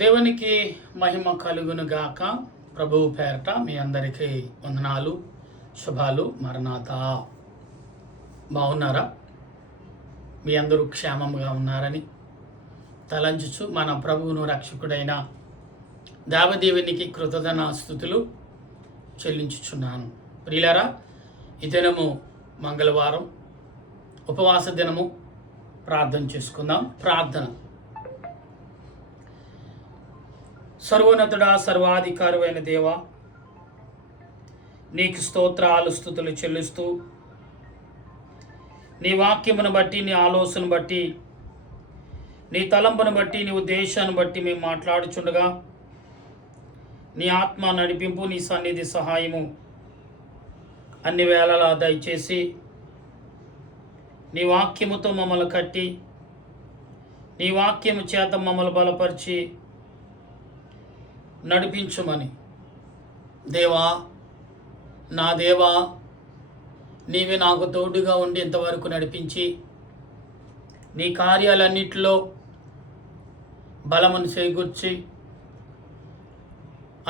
దేవునికి మహిమ కలుగును గాక. ప్రభువు పేరట మీ అందరికీ వందనాలు, శుభాలు. మరణాత. బాగున్నారా? మీ అందరూ క్షేమంగా ఉన్నారని తలంచుచు మన ప్రభువును రక్షకుడైన దేవదేవునికి కృతజ్ఞతాస్తుతులు చెల్లించుచున్నాను. ప్రియులారా, ఈ దినము మంగళవారం, ఉపవాస దినము. ప్రార్థన చేసుకుందాం. ప్రార్థన. సర్వోన్నతుడా, సర్వాధికారి అయిన దేవా, నీకు స్తోత్రాలు, స్తుతులు చెల్లిస్తూ నీ వాక్యమును బట్టి, నీ ఆలోచన బట్టి, నీ తలంపును బట్టి, నీ ఉద్దేశాన్ని బట్టి మేము మాట్లాడుచుండగా నీ ఆత్మ నడిపింపు, నీ సన్నిధి సహాయము అన్ని వేళలా దయచేసి నీ వాక్యముతో మమ్మల్ని కట్టి, నీ వాక్యము చేత మమ్మల్ని బలపరిచి నడిపించుమని. దేవా, నా దేవా, నీవే నాకు తోడుగా ఉండి ఇంతవరకు నడిపించి నీ కార్యాలన్నిటిలో బలమును చేకూర్చి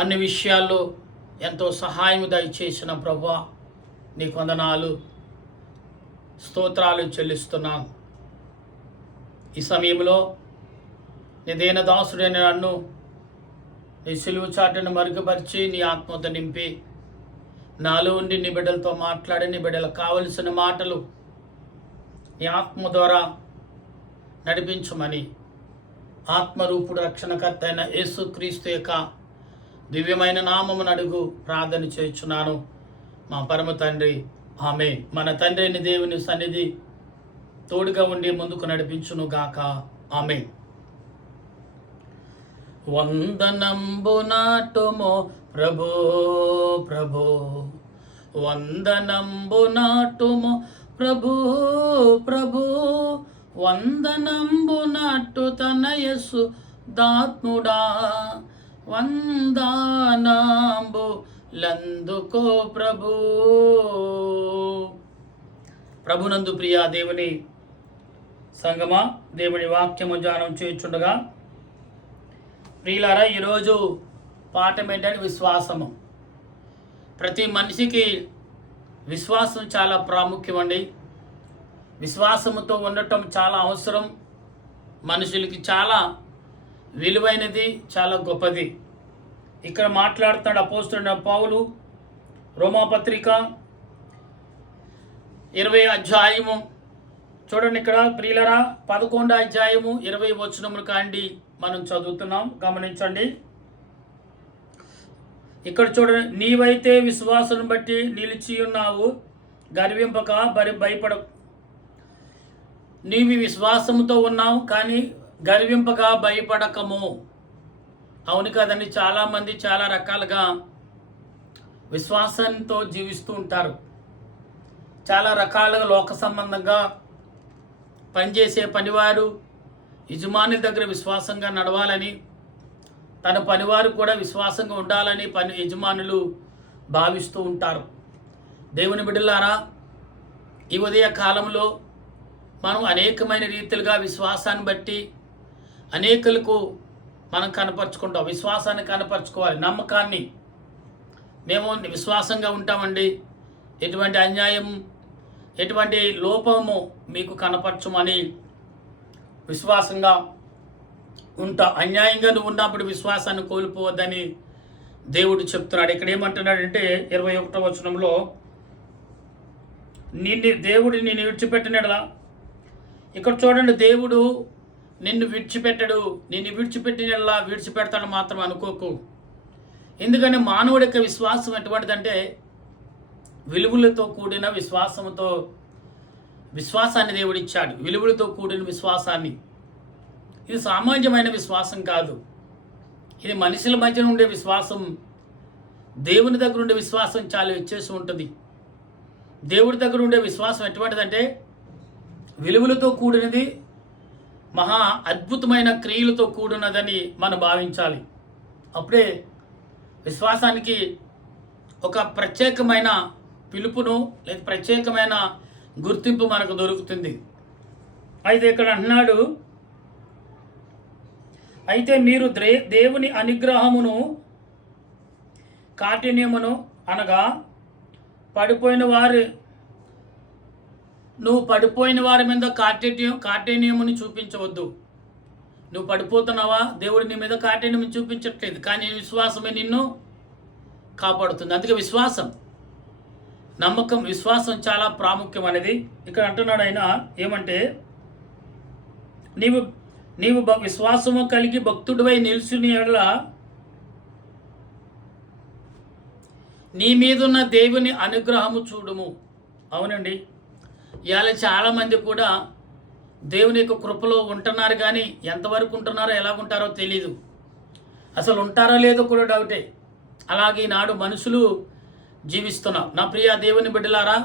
అన్ని విషయాల్లో ఎంతో సహాయం దయచేసిన ప్రభువా, నీకు వందనాలు, స్తోత్రాలు చెల్లిస్తున్నాను. ఈ సమయంలో నీ దీన దాసుడైన నన్ను నీ సిలువ చాటును మరుగుపరిచి నీ ఆత్మతో నింపి నాలో ఉండి నీ బిడ్డలతో మాట్లాడి నీ బిడ్డలకు కావలసిన మాటలు నీ ఆత్మ ద్వారా నడిపించమని ఆత్మరూపుడు రక్షణకర్త అయిన యేసుక్రీస్తు యొక్క దివ్యమైన నామమును అడుగు ప్రార్థన చేయుచున్నాను మా పరమ తండ్రి, ఆమేన్. మన తండ్రి అయిన దేవుని సన్నిధి తోడుగా ఉండి ముందుకు నడిపించును గాక, ఆమేన్. వందనంబు నాటుమో ప్రభో ప్రభో, వందనంబు నాటుమో ప్రభో ప్రభో, వందనంబు నాటు తన యేసు దాత్ముడా, వందనంబు లందుకో ప్రభు. ప్రభునందు ప్రియా దేవుని సంగమా, దేవుని వాక్యము ధ్యానం చేయుచుండగా ప్రియులారా, ఈరోజు పాఠం ఏంటంటే విశ్వాసము. ప్రతి మనిషికి విశ్వాసం చాలా ప్రాముఖ్యమండి. విశ్వాసముతో ఉండటం చాలా అవసరం. మనుషులకి చాలా విలువైనది, చాలా గొప్పది. ఇక్కడ మాట్లాడుతాడు అపోస్తలుడైన పౌలు, రోమాపత్రిక 20 అధ్యాయము చూడండి. ఇక్కడ ప్రియులరా 11 అధ్యాయము 20 వచనములు కాండి మనం చదువుతున్నాం, గమనించండి. ఇక్కడ చూడండి, నీవైతే విశ్వాసం బట్టి నిలిచి ఉన్నావు, గర్వింపక భయపడ. నీవి విశ్వాసంతో ఉన్నావు కానీ గర్వింపగా భయపడకము. అవును కదండి, చాలామంది చాలా రకాలుగా విశ్వాసంతో జీవిస్తూ ఉంటారు. చాలా రకాలుగా లోక సంబంధంగా పనిచేసే పనివారు యజమాని దగ్గర విశ్వాసంగా నడవాలని, తన పనివారు కూడా విశ్వాసంగా ఉండాలని యజమానులు భావిస్తూ ఉంటారు. దేవుని బిడ్డలారా, ఈ ఉదయ కాలంలో మనం అనేకమైన రీతిలుగా విశ్వాసాన్ని బట్టి అనేకులకు మనం కనపరుచుకుంటాం. విశ్వాసాన్ని కనపరుచుకోవాలి, నమ్మకాన్ని. మేము విశ్వాసంగా ఉంటామండి, ఎటువంటి అన్యాయం, ఎటువంటి లోపము మీకు కనపరచమని విశ్వాసంగా ఉంటా. అన్యాయంగా నువ్వు ఉన్నప్పుడు విశ్వాసాన్ని కోల్పోవద్దని దేవుడు చెప్తున్నాడు. ఇక్కడ ఏమంటున్నాడంటే 21వ వచనంలో, దేవుడు నిన్ను విడిచిపెట్టినట్లా. ఇక్కడ చూడండి, దేవుడు నిన్ను విడిచిపెట్టడు. నిన్ను విడిచిపెట్టినట్లా విడిచిపెడతాడు మాత్రం అనుకోకు. ఎందుకంటే మానవుడి యొక్క విశ్వాసం ఎటువంటిదంటే విలువలతో కూడిన విశ్వాసాన్ని దేవుడిచ్చాడు. విలువలతో కూడిన విశ్వాసాన్ని. ఇది సామాన్యమైన విశ్వాసం కాదు. ఇది మనుషుల మధ్య ఉండే విశ్వాసం. దేవుని దగ్గర ఉండే విశ్వాసం చాలా వ్యత్యాసం ఉంటుంది. దేవుడి దగ్గర ఉండే విశ్వాసం ఎటువంటిదంటే విలువలతో కూడినది, మహా అద్భుతమైన క్రియలతో కూడినదని మనం భావించాలి. అప్పుడే విశ్వాసానికి ఒక ప్రత్యేకమైన పిలుపును లేక ప్రత్యేకమైన గుర్తింపు మనకు దొరుకుతుంది. అయితే ఇక్కడ అంటున్నాడు, అయితే మీరు దేవుని అనుగ్రహమును కాఠిన్యమును అనగా నువ్వు పడిపోయిన వారి మీద కాఠిన్యముని చూపించవద్దు. నువ్వు పడిపోతున్నావా, దేవుడు నీ మీద కాఠిన్యం చూపించట్లేదు, కానీ విశ్వాసమే నిన్ను కాపాడుతుంది. అందుకే నమ్మకం, విశ్వాసం చాలా ప్రాముఖ్యమైనది. ఇక్కడ అంటున్నాడు ఆయన ఏమంటే, నీవు విశ్వాసము కలిగి భక్తుడివై నిలిచిన యెడల నీ మీదున్న దేవుని అనుగ్రహము చూడుము. అవునండి, ఇవాళ చాలామంది కూడా దేవుని యొక్క కృపలో ఉంటున్నారు, కానీ ఎంతవరకు ఉంటున్నారో ఎలాగుంటారో తెలీదు. అసలు ఉంటారో లేదో కూడా డౌటే. అలాగే ఈనాడు మనుషులు జీవిస్తున్నాం. నా ప్రియ దేవుని బిడ్డలారా,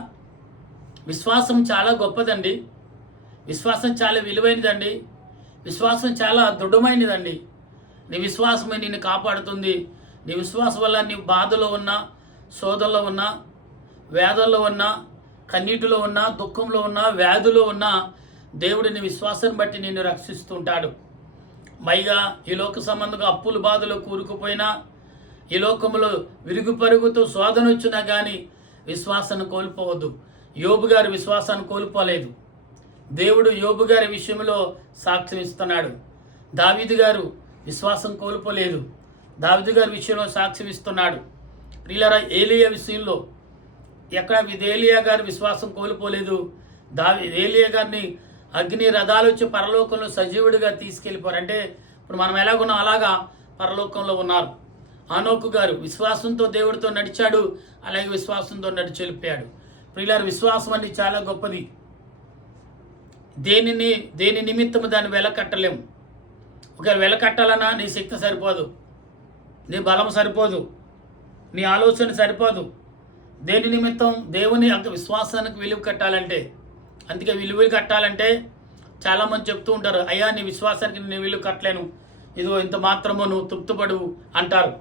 విశ్వాసం చాలా గొప్పదండి. విశ్వాసం చాలా విలువైనదండి. విశ్వాసం చాలా దృఢమైనదండి. నీ విశ్వాసమే నిన్ను కాపాడుతుంది. నీ విశ్వాసం వల్ల నీ బాధలో ఉన్నా, శోధనలో ఉన్నా, వేదల్లో ఉన్నా, కన్నీటిలో ఉన్నా, దుఃఖంలో ఉన్నా, వ్యాధులో ఉన్నా, దేవుడు నీ విశ్వాసాన్ని బట్టి నిన్ను రక్షిస్తుంటాడు. పైగా ఈ లోక సంబంధంగా అప్పుల బాధలో కూరుకుపోయినా, ఈ లోకంలో విరుగు పరుగుతూ శోధన వచ్చినా కానీ విశ్వాసాన్ని కోల్పోవద్దు. యోబు గారి విశ్వాసాన్ని కోల్పోలేదు. దేవుడు యోబు గారి విషయంలో సాక్ష్యం ఇస్తున్నాడు. దావీదు గారు విశ్వాసం కోల్పోలేదు. దావీదు గారి విషయంలో సాక్ష్యం ఇస్తున్నాడు. ప్రియులారా, ఏలియా విషయంలో ఎక్కడ ఏలియా గారి విశ్వాసం కోల్పోలేదు. ఏలియా గారిని అగ్ని రథాలు వచ్చి పరలోకంలో సజీవుడిగా తీసుకెళ్ళిపోయారు. అంటే ఇప్పుడు మనం ఎలాగున్నాం అలాగా పరలోకంలో ఉన్నారు. హనోకు గారు విశ్వాసంతో దేవుడితో నడిచాడు, అలాగే విశ్వాసంతో నడిచి వెళ్ళిపోయాడు. ప్రియులారా, విశ్వాసం అనేది చాలా గొప్పది. దేని నిమిత్తము దాన్ని వెలకట్టలేము. ఒకవేళ వెలకట్టాలన్నా నీ శక్తి సరిపోదు, నీ బలం సరిపోదు, నీ ఆలోచన సరిపోదు. దేని నిమిత్తం దేవుని యొక్క విశ్వాసానికి విలువ కట్టాలంటే, అందుకే విలువలు కట్టాలంటే చాలామంది చెప్తూ ఉంటారు, అయ్యా నీ విశ్వాసానికి నేను విలువ కట్టలేను, ఇదిగో ఇంత మాత్రము నువ్వు తృప్తిపడు అంటారు.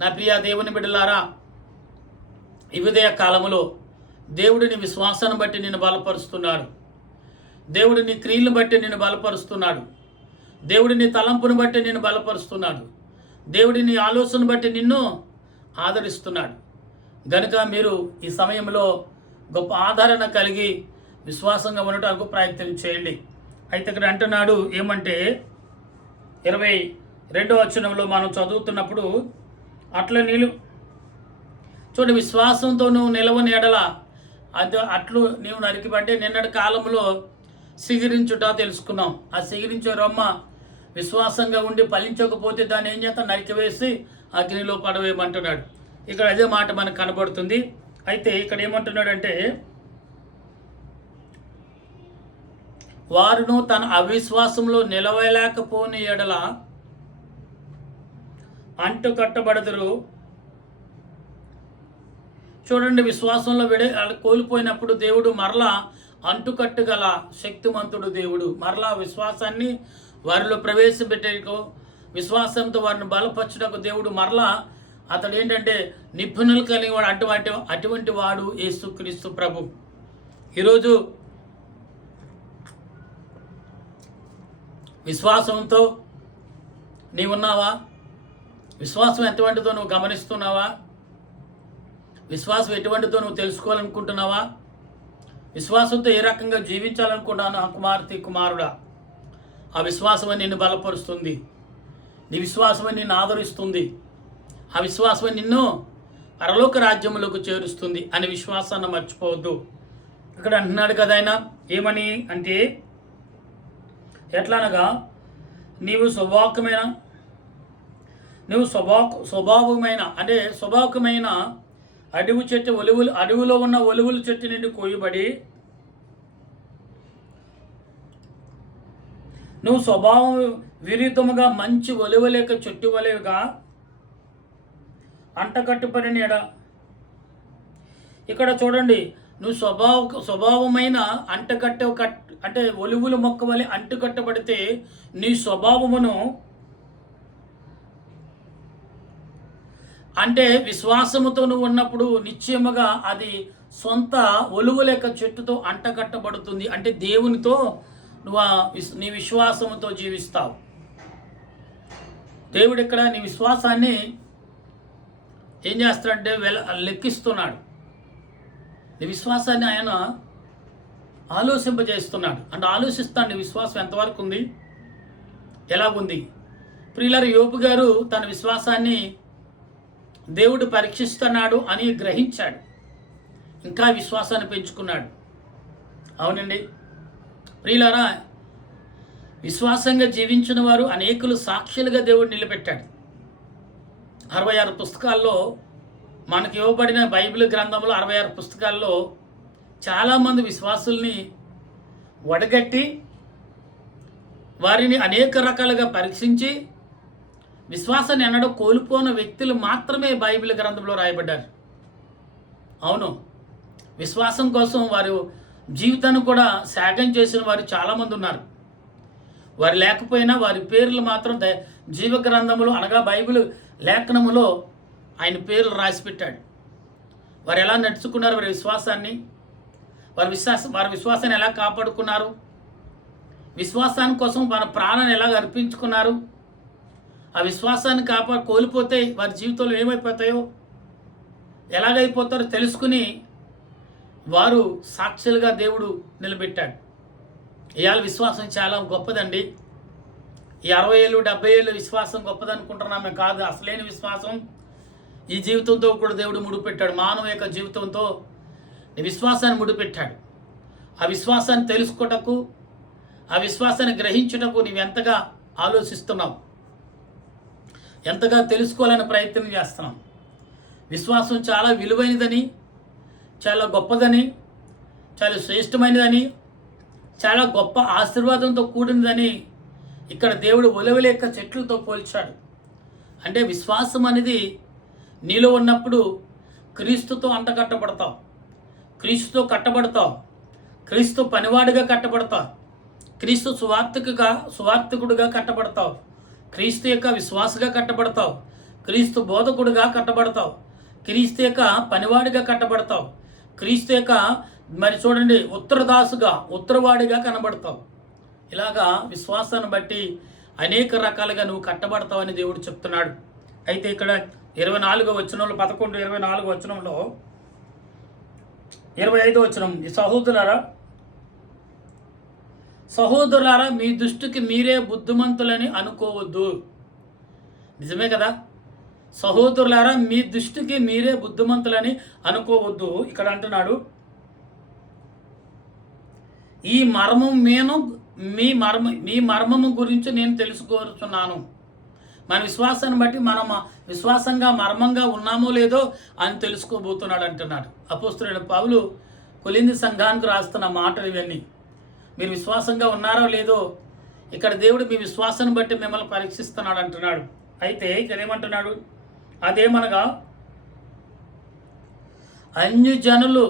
నా ప్రియ దేవుని బిడ్డలారా, ఈ ఉదయ కాలములో దేవుడిని విశ్వాసాన్ని బట్టి నిన్ను బలపరుస్తున్నాడు. దేవుడు నీ క్రియలను బట్టి నిన్ను బలపరుస్తున్నాడు. దేవుడి నీ తలంపును బట్టి నిన్ను బలపరుస్తున్నాడు. దేవుడి నీ ఆలోచన బట్టి నిన్ను ఆదరిస్తున్నాడు. గనుక మీరు ఈ సమయంలో గొప్ప ఆదరణ కలిగి విశ్వాసంగా ఉండటానికి ప్రయత్నం చేయండి. అయితే ఇక్కడ అంటున్నాడు ఏమంటే 22వ వచనంలో మనం చదువుతున్నప్పుడు, చూడు విశ్వాసంతో నువ్వు నిలవని ఎడల అట్లు నీవు నరికిబట్టే నిన్నటి కాలంలో సిగిరించుట తెలుసుకున్నాం. ఆ సిగిరించే రొమ్మ విశ్వాసంగా ఉండి ఫలించకపోతే దాన్ని ఏం చేస్తా, నరికివేసి అగ్నిలో పడవేయమంటున్నాడు. ఇక్కడ అదే మాట మనకు కనబడుతుంది. అయితే ఇక్కడ ఏమంటున్నాడంటే, వారును తన అవిశ్వాసంలో నిలవలేకపోని ఎడల అంటు కట్టబడదురు. చూడండి, విశ్వాసంలో కోల్పోయినప్పుడు దేవుడు మరలా అంటుకట్టుగల శక్తిమంతుడు దేవుడు. మరలా విశ్వాసాన్ని వారిలో ప్రవేశపెట్టేకు, విశ్వాసంతో వారిని బలపరచుటకు దేవుడు మరలా అతడు ఏంటంటే నిపుణులు కలిగి వాడు. అటువంటి వాడు యేసుక్రీస్తు ప్రభు. ఈరోజు విశ్వాసంతో నీవున్నావా? విశ్వాసం ఎటువంటిదో నువ్వు గమనిస్తున్నావా? విశ్వాసం ఎటువంటిదో నువ్వు తెలుసుకోవాలనుకుంటున్నావా? విశ్వాసంతో ఏ రకంగా జీవించాలనుకుంటున్నాను ఆ కుమార్తె కుమారుడా? ఆ విశ్వాసమే నిన్ను బలపరుస్తుంది. నీ విశ్వాసమే నిన్ను ఆదరిస్తుంది. ఆ విశ్వాసమే నిన్ను పరలోక రాజ్యంలోకి చేరుస్తుంది అనే విశ్వాసాన్ని మర్చిపోవద్దు. ఇక్కడ అంటున్నాడు కదా ఆయన ఏమని అంటే, ఎట్లనగా నీవు స్వభావకమైన అడవి చెట్టు అడవిలో ఉన్న ఒలువుల చెట్టు నుండి కోయబడి నువ్వు స్వభావం విరుద్ధముగా మంచి ఒలివలేక చెట్టు వలెగా అంటకట్టుబడిన ఎడ. ఇక్కడ చూడండి, నువ్వు స్వభావమైన అంటే ఒలువుల మొక్క వలె అంటుకట్టబడితే నీ స్వభావమును అంటే విశ్వాసముతో నువ్వు ఉన్నప్పుడు నిశ్చయముగా అది సొంత ఒలువలేక చెట్టుతో అంటకట్టబడుతుంది. అంటే దేవునితో నువ్వు నీ విశ్వాసముతో జీవిస్తావు. దేవుడు ఇక్కడ నీ విశ్వాసాన్ని ఏం చేస్తాడంటే లెక్కిస్తున్నాడు. నీ విశ్వాసాన్ని ఆయన ఆలోచింపజేస్తున్నాడు. అంటే ఆలోచిస్తాడు నీ విశ్వాసం ఎంతవరకు ఉంది, ఎలాగుంది. ప్రియులారా, యోబు గారు తన విశ్వాసాన్ని దేవుడు పరీక్షిస్తున్నాడు అని గ్రహించాడు. ఇంకా విశ్వాసాన్ని పెంచుకున్నాడు. అవునండి ప్రియులారా, విశ్వాసంగా జీవించిన వారు అనేకులు సాక్షులుగా దేవుడు నిలబెట్టాడు. 66 పుస్తకాల్లో మనకి ఇవ్వబడిన బైబిల్ గ్రంథంలో 66 పుస్తకాల్లో చాలామంది విశ్వాసుల్ని వడగట్టి వారిని అనేక రకాలుగా పరీక్షించి విశ్వాసాన్ని ఎన్నడూ కోల్పోయిన వ్యక్తులు మాత్రమే బైబిల్ గ్రంథంలో రాయబడ్డారు. అవును, విశ్వాసం కోసం వారు జీవితాన్ని కూడా త్యాగం చేసిన వారు చాలామంది ఉన్నారు. వారు లేకపోయినా వారి పేర్లు మాత్రం జీవ గ్రంథములు అనగా బైబిల్ లేఖనములో ఆయన పేర్లు రాసి పెట్టాడు. వారు ఎలా నడుచుకున్నారు, వారి విశ్వాసాన్ని, వారి విశ్వాసాన్ని ఎలా కాపాడుకున్నారు, విశ్వాసాని కోసం మన ప్రాణాన్ని ఎలా అర్పించుకున్నారు, ఆ విశ్వాసాన్ని కోల్పోతే వారి జీవితంలో ఏమైపోతాయో, ఎలాగైపోతారో తెలుసుకుని వారు సాక్షులుగా దేవుడు నిలబెట్టాడు. ఇవాళ విశ్వాసం చాలా గొప్పదండి. ఈ 60 ఏళ్ళు 70 ఏళ్ళు విశ్వాసం గొప్పదనుకుంటున్నామే కాదు. అసలైన విశ్వాసం ఈ జీవితంతో కూడా దేవుడు ముడిపెట్టాడు. మానవ యొక్క జీవితంతో విశ్వాసాన్ని ముడిపెట్టాడు. ఆ విశ్వాసాన్ని తెలుసుకోటకు, ఆ విశ్వాసాన్ని గ్రహించుటకు నీవెంతగా ఆలోచిస్తున్నావు, ఎంతగా తెలుసుకోవాలని ప్రయత్నం చేస్తున్నాం. విశ్వాసం చాలా విలువైనదని, చాలా గొప్పదని, చాలా శ్రేష్టమైనదని, చాలా గొప్ప ఆశీర్వాదంతో కూడినదని ఇక్కడ దేవుడు ఒలివల యొక్క చెట్లతో పోల్చాడు. అంటే విశ్వాసం అనేది నీలో ఉన్నప్పుడు క్రీస్తుతో అంటకట్టబడతావు, క్రీస్తుతో కట్టబడతావు, క్రీస్తు పనివాడిగా కట్టబడతావు, క్రీస్తు సువార్థకుడుగా కట్టబడతావు, క్రీస్తు యొక్క విశ్వాసగా కట్టబడతావు, క్రీస్తు బోధకుడుగా కట్టబడతావు, క్రీస్తు యొక్క పనివాడిగా కట్టబడతావు, క్రీస్తు యొక్క మరి చూడండి ఉత్తరవాడిగా కనబడతావు. ఇలాగా విశ్వాసాన్ని బట్టి అనేక రకాలుగా నువ్వు కట్టబడతావని దేవుడు చెప్తున్నాడు. అయితే ఇక్కడ 24వ వచనంలో 11-24 వచనంలో 25వ వచనం, సహోదరులారా మీ దృష్టికి మీరే బుద్ధిమంతులని అనుకోవద్దు. నిజమే కదా, సహోదరులారా మీ దృష్టికి మీరే బుద్ధిమంతులని అనుకోవద్దు. ఇక్కడ అంటున్నాడు, మీ మర్మము గురించి నేను తెలుసుకోరుచున్నాను. మన విశ్వాసాన్ని బట్టి మనం విశ్వాసంగా మర్మంగా ఉన్నామో లేదో అని తెలుసుకోబోతున్నాడు అంటున్నాడు అపోస్తలుడైన పౌలు కొలింథీ సంఘానికి రాస్తున్న మాటలు ఇవన్నీ. మీరు విశ్వాసంగా ఉన్నారో లేదో ఇక్కడ దేవుడు మీ విశ్వాసాన్ని బట్టి మిమ్మల్ని పరీక్షిస్తున్నాడు అంటున్నాడు. అయితే ఇక్కడ ఏమంటున్నాడు, అదేమనగా అన్యజనులు,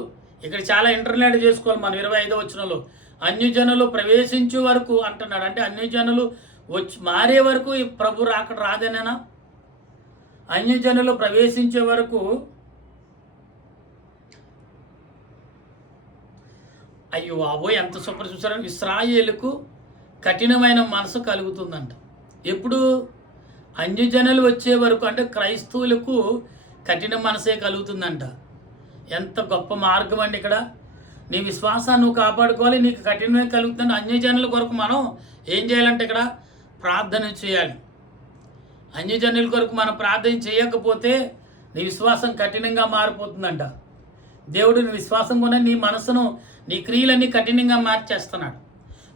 ఇక్కడ చాలా ఇంటర్నెట్ చేసుకోవాలి మనం. 25వ వచనంలో అన్యజనులు ప్రవేశించే వరకు అంటున్నాడు. అంటే అన్యజనులు మారే వరకు ఈ ప్రభు రాకడ రాదేనా? అన్యజనులు ప్రవేశించే వరకు, అయ్యో బాబోయ్ ఎంత సూపర్ చూసారని, ఇశ్రాయేలుకు కఠినమైన మనసు కలుగుతుందంట. ఎప్పుడు? అన్యజనులు వచ్చే వరకు, అంటే క్రైస్తవులకు కఠిన మనసే కలుగుతుందంట. ఎంత గొప్ప మార్గం అండి. ఇక్కడ నీ విశ్వాసాన్ని నువ్వు కాపాడుకోవాలి, నీకు కఠినమే కలుగుతుంది. అన్యజనుల కొరకు మనం ఏం చేయాలంటే ఇక్కడ ప్రార్థన చేయాలి. అన్యజనుల కొరకు మనం ప్రార్థన చేయకపోతే నీ విశ్వాసం కఠినంగా మారిపోతుందంట. దేవుడు నీ విశ్వాసం కూడా నీ మనసును, నీ క్రియలన్నీ కఠినంగా మార్చేస్తున్నాడు.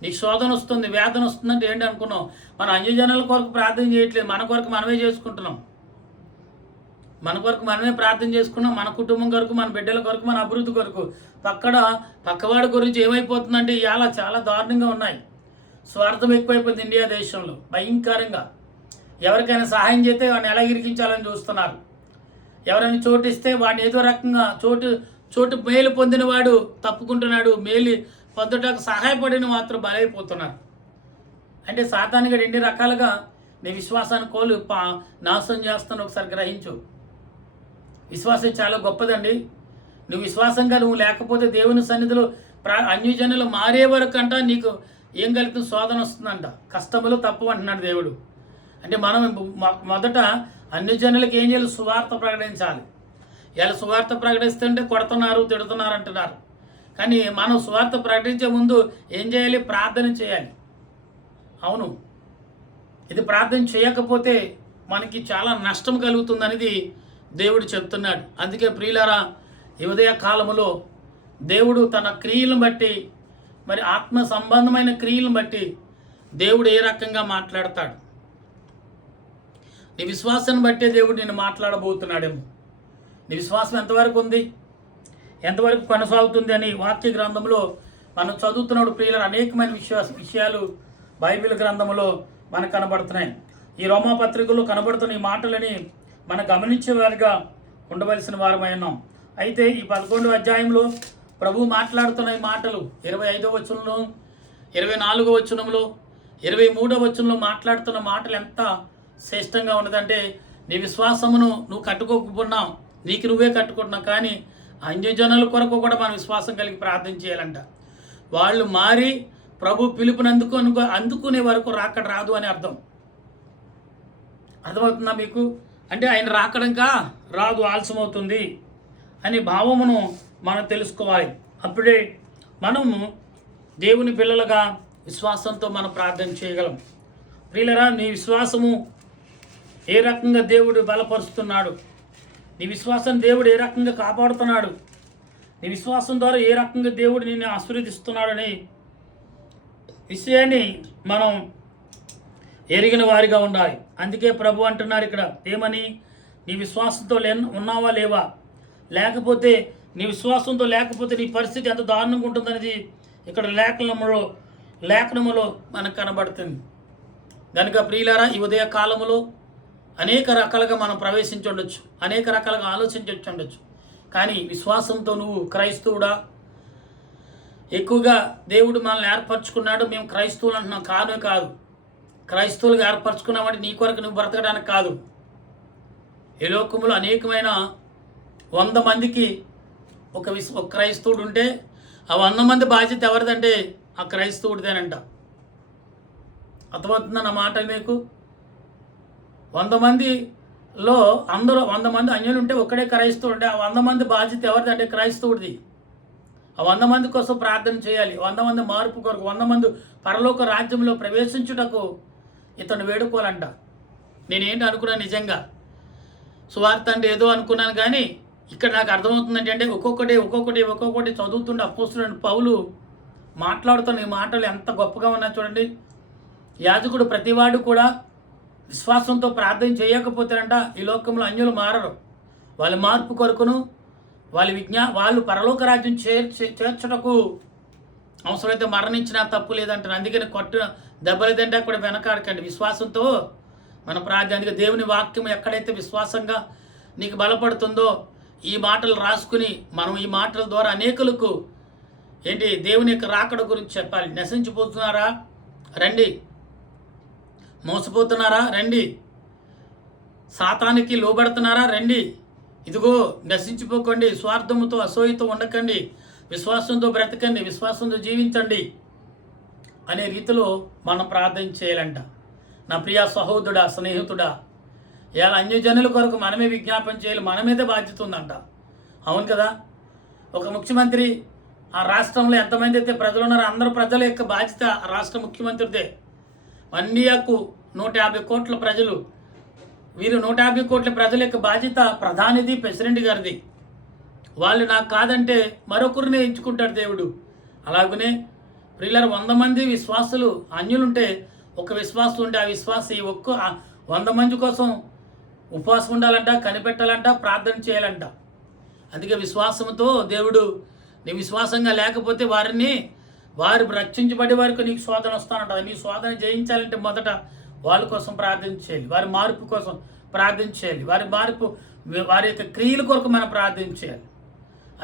నీకు శోధన వస్తుంది, వేదన వస్తుందంటే ఏంటి అనుకున్నావు? మనం అన్యజనుల కొరకు ప్రార్థన చేయట్లేదు, మన కొరకు మనమే చేసుకుంటున్నాం. మన కొరకు మనమే ప్రార్థన చేసుకున్నాం, మన కుటుంబం కొరకు, మన బిడ్డల కొరకు, మన అభివృద్ధి కొరకు. పక్కవాడి గురించి ఏమైపోతుందంటే ఇవాళ చాలా దారుణంగా ఉన్నాయి. స్వార్థం ఎక్కువైపోయింది ఇండియా దేశంలో భయంకరంగా. ఎవరికైనా సహాయం చేస్తే వాడిని ఎలా ఇరికించాలని చూస్తున్నారు. ఎవరైనా చోటిస్తే వాడిని ఏదో రకంగా చోటు మేలు పొందిన వాడు తప్పుకుంటున్నాడు, మేలు పొందటానికి సహాయపడిన మాత్రం బలైపోతున్నారు. అంటే సాతానుగా 2 రకాలుగా నీ విశ్వాసాన్ని నాశనం చేస్తాను. ఒకసారి గ్రహించు. విశ్వాసం చాలా గొప్పదండి. నువ్వు విశ్వాసంగా నువ్వు లేకపోతే దేవుని సన్నిధిలో అన్యజనులు మారే వరకు అంట నీకు ఏం కలుగుతుంది? శోధన వస్తుందంట, కష్టములు తప్పు అంటున్నాడు దేవుడు. అంటే మనం మొదట అన్ని జనులకు ఏం చేయాలి? సువార్త ప్రకటించాలి. ఇలా సువార్త ప్రకటిస్తుంటే కొడుతున్నారు, తిడుతున్నారు అంటున్నారు. కానీ మనం సువార్త ప్రకటించే ముందు ఏం చేయాలి? ప్రార్థన చేయాలి. అవును, ఇది ప్రార్థన చేయకపోతే మనకి చాలా నష్టం కలుగుతుందనేది దేవుడు చెప్తున్నాడు. అందుకే ప్రియులారా, ఈ ఉదయ కాలములో దేవుడు తన క్రియలను బట్టి, మరి ఆత్మ సంబంధమైన క్రియలను బట్టి దేవుడు ఏ రకంగా మాట్లాడతాడు, నీ విశ్వాసాన్ని బట్టే దేవుడు నిన్ను మాట్లాడబోతున్నాడేమో. నీ విశ్వాసం ఎంతవరకు ఉంది, ఎంతవరకు కొనసాగుతుంది అని వాక్య గ్రంథంలో మనం చదువుతున్నప్పుడు ప్రియుల అనేకమైన విషయాలు బైబిల్ గ్రంథంలో మనకు కనబడుతున్నాయి. ఈ రోమా పత్రికలో కనబడుతున్న ఈ మాటలని మనం గమనించేవారిగా ఉండవలసిన వారమై ఉన్నాం. అయితే ఈ 11వ అధ్యాయంలో ప్రభు మాట్లాడుతున్న ఈ మాటలు 25వ వచనంలో, 24వ వచనంలో, 23వ వచనంలో మాట్లాడుతున్న మాటలు ఎంత శ్రేష్టంగా ఉన్నదంటే, నీ విశ్వాసమును నువ్వు కట్టుకోకపోతున్నావు, నీకు నువ్వే కట్టుకుంటున్నావు. కానీ అన్యజనుల కొరకు కూడా మనం విశ్వాసం కలిగి ప్రార్థన చేయాలంట. వాళ్ళు మారి ప్రభు పిలుపునందుకు అందుకునే వరకు రాకడ రాదు అని అర్థం. అర్థమవుతుందా మీకు? అంటే ఆయన రాకడంకా రాదు, ఆలస్యమవుతుంది అనే భావమును మనం తెలుసుకోవాలి. అప్పుడే మనము దేవుని పిల్లలుగా విశ్వాసంతో మనం ప్రార్థన చేయగలం. ప్రియులరా, నీ విశ్వాసము ఏ రకంగా దేవుడు బలపరుస్తున్నాడు, నీ విశ్వాసం దేవుడు ఏ రకంగా కాపాడుతున్నాడు, నీ విశ్వాసం ద్వారా ఏ రకంగా దేవుడు నిన్ను ఆశీర్వదిస్తున్నాడని విషయాన్ని మనం ఎరిగిన వారిగా ఉండాలి. అందుకే ప్రభు అంటున్నారు ఇక్కడ ఏమని, నీ విశ్వాసంతో ఉన్నావా లేవా, లేకపోతే నీ విశ్వాసంతో లేకపోతే నీ పరిస్థితి ఎంత దారుణంగా ఉంటుందనేది ఇక్కడ లేఖనములో మనకు కనబడుతుంది. కనుక ప్రియులారా, ఈ ఉదయ కాలములో అనేక రకాలుగా మనం ప్రవేశించుండొచ్చు, అనేక రకాలుగా ఆలోచించొచ్చుండొచ్చు. కానీ విశ్వాసంతో నువ్వు క్రైస్తవుడా, ఎక్కువగా దేవుడు మనల్ని ఏర్పరచుకున్నాడు, మేము క్రైస్తవులు అంటున్నాం. కాదు, క్రైస్తవులుగా ఏర్పరచుకున్నామంటే నీ కొరకు నువ్వు బ్రతకడానికి కాదు. ఈ లోకములో అనేకమైన 100 మందికి ఒక క్రైస్తవుడు ఉంటే ఆ 100 మంది బాధ్యత ఎవరిదంటే ఆ క్రైస్తవుడిదేనంట. అర్థమవుతుందా నా మాట మీకు? 100 మందిలో అందరూ 100 మంది అన్యులు ఉంటే ఒక్కడే క్రైస్తవుడు ఉంటే ఆ 100 మంది బాధ్యత ఎవరిదంటే క్రైస్తవుడిది. ఆ 100 మంది కోసం ప్రార్థన చేయాలి, 100 మంది మార్పు కొరకు, 100 మంది పరలోక రాజ్యంలో ప్రవేశించుటకు ఇతను వేడుకోవాలంట. నేనేంటి అనుకున్నాను, నిజంగా సువార్త అంటే ఏదో అనుకున్నాను. కానీ ఇక్కడ నాకు అర్థమవుతుంది అంటే ఒక్కొక్కటి చదువుతుండే అపోస్తలుడైన పౌలు మాట్లాడుతున్న ఈ మాటలు ఎంత గొప్పగా ఉన్నాయి చూడండి. యాజకుడు ప్రతివాడు కూడా విశ్వాసంతో ప్రార్థన చేయకపోతేనంట ఈ లోకంలో అన్యులు మారరు. వాళ్ళ మార్పు కొరకును వాళ్ళు పరలోక రాజ్యం చేర్చుటకు అవసరమైతే మరణించినా తప్పు లేదంటారు. అందుకని దెబ్బలేదంటే అక్కడ వెనకాడకండి, విశ్వాసంతో మన ప్రార్థన. అందుకే దేవుని వాక్యం ఎక్కడైతే విశ్వాసంగా నీకు బలపడుతుందో ఈ మాటలు రాసుకుని మనం ఈ మాటల ద్వారా అనేకులకు దేవుని యొక్క రాకడ గురించి చెప్పాలి. నశించిపోతున్నారా రండి, మోసపోతున్నారా రండి, సాతానికి లోబడుతున్నారా రండి, ఇదిగో నశించిపోకండి, స్వార్థముతో అసూయతో ఉండకండి, విశ్వాసంతో బ్రతకండి, విశ్వాసంతో జీవించండి అనే రీతిలో మనం ప్రార్థన చేయాలంట. నా ప్రియ సహోదరుడా, స్నేహితుడా, ఇలా అన్యజనుల కొరకు మనమే విజ్ఞాపన చేయాలి, మన మీదే బాధ్యత ఉందంట. అవును కదా? ఒక ముఖ్యమంత్రి ఆ రాష్ట్రంలో ఎంతమంది అయితే ప్రజలు ఉన్నారో అందరూ ప్రజల యొక్క బాధ్యత రాష్ట్ర ముఖ్యమంత్రిదే. ఇండియాకు 150 కోట్ల ప్రజలు, వీరు 150 కోట్ల ప్రజల యొక్క బాధ్యత ప్రధానిది, ప్రెసిడెంట్ గారిది. వాళ్ళు నాకు కాదంటే మరొకరిని ఎంచుకుంటాడు దేవుడు. అలాగనే ప్రియులారా, 100 మంది విశ్వాసులు అన్యులుంటే ఒక విశ్వాసం ఉంటే ఆ విశ్వాసి 100 మంది కోసం ఉపవాసం ఉండాలంట, కనిపెట్టాలంట, ప్రార్థన చేయాలంట. అందుకే విశ్వాసంతో దేవుడు నీ విశ్వాసంగా లేకపోతే వారు రక్షించబడే వారికి నీకు శోధన వస్తానంట. నీ శోధన జయించాలంటే మొదట వాళ్ళ కోసం ప్రార్థన చేయాలి, వారి మార్పు కోసం ప్రార్థన చేయాలి, వారి యొక్క క్రియల కొరకు మనం ప్రార్థన చేయాలి.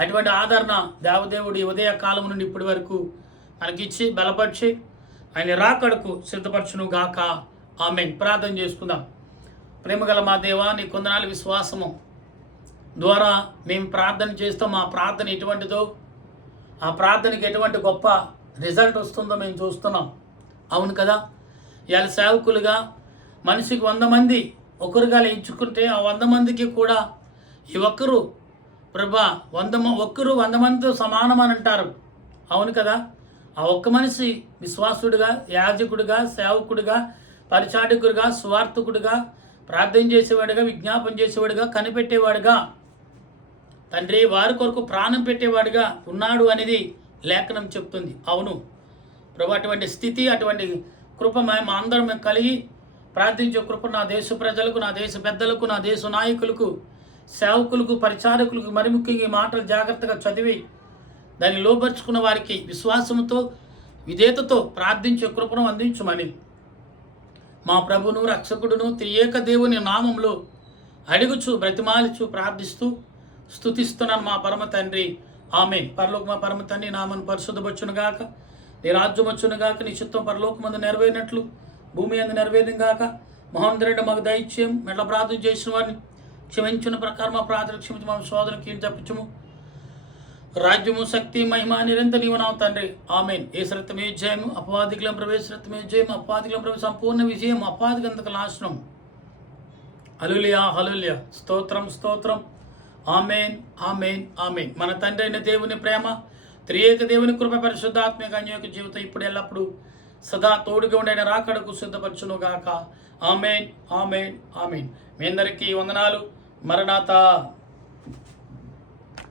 అటువంటి ఆదరణ దేవదేవుడు ఉదయ కాలం నుండి ఇప్పటి వరకు మనకిచ్చి బలపరిచి ఆయన రాకడకు సిద్ధపరచును గాక. ఆమేన్. ప్రార్థన చేసుకుందాం. ప్రేమగల మా దేవా, నీ కొందనాలు విశ్వాసము ద్వారా మేము ప్రార్థన చేస్తాం. ఆ ప్రార్థన ఎటువంటిదో, ఆ ప్రార్థనకి ఎటువంటి గొప్ప రిజల్ట్ వస్తుందో మేము చూస్తున్నాం. అవును కదా? ఇవాళ సేవకులుగా మనిషికి 100 మంది ఒకరుగా ఎంచుకుంటే ఆ 100 మందికి కూడా ఈ ఒక్కరు ప్రభా 100 మందితో సమానం అని అంటారు. అవును కదా. ఆ ఒక్క మనిషి విశ్వాసుడిగా, యాజకుడిగా, సేవకుడిగా, పరిచారకుడిగా, సువార్థకుడిగా, ప్రార్థన చేసేవాడిగా, విజ్ఞాపన చేసేవాడిగా, కనిపెట్టేవాడిగా, తండ్రి వారి కొరకు ప్రాణం పెట్టేవాడిగా ఉన్నాడు అనేది లేఖనం చెప్తుంది. అవును ప్రభు, అటువంటి స్థితి, అటువంటి కృప మేము అందరం కలిగి ప్రార్థించే కృప నా దేశ ప్రజలకు, నా దేశ పెద్దలకు, నా దేశ నాయకులకు, సేవకులకు, పరిచారకులకు, మరి ముఖ్యంగా ఈ మాటలు జాగ్రత్తగా చదివి దాన్ని లోపరుచుకున్న వారికి విశ్వాసంతో, విధేయతతో ప్రార్థించే కృపను అందించమని మా ప్రభును, రక్షకుడును, త్రియేక దేవుని నామంలో అడుగుచు, బ్రతిమాలుచు, ప్రార్థిస్తూ స్తుతిస్తున్నాను మా పరమ తండ్రి. ఆమేన్. పరలోక మా పరమ తండ్రి, నామను పరిశుద్ధపరచునుగాక, నీ రాజ్యం వచ్చునుగాక, నీ చిత్తం పరలోకమందు నెరవేరినట్లు భూమి అందు నెరవేరిన గాక. మహోన్నతుడైన మాకు దయచేయం. మెట్ల ప్రార్థన చేసిన వారిని క్షమించిన ప్రకారం మా ప్రార్థన క్షమించి మా శోధన కీడు తప్పించము. రాజ్యము, శక్తి, మహిమ నిరంతరం నీవు నావు తండ్రి. ఆమేన్. యేసు రక్తమే జయము, అపవాదికులం ప్రవేశ రక్తమే జయము, అపవాదికులం ప్రవేశ సంపూర్ణ విజయం, అపవాదికంతక నాశనం. హల్లెలూయా, హల్లెలూయా. స్తోత్రం, స్తోత్రం. ఆమేన్, ఆమేన్, ఆమేన్. మన తండ్రి అయిన దేవుని ప్రేమ, త్రియేక దేవుని కృప, పరిశుద్ధాత్మక అన్యోక జీవితం ఇప్పుడు ఎల్లప్పుడు సదా తోడుగా ఉండిన రాకడకు సిద్ధపరచును గాక. ఆమేన్, ఆమేన్, ఆమేన్. మీ అందరికీ వందనాలు. మరణాత.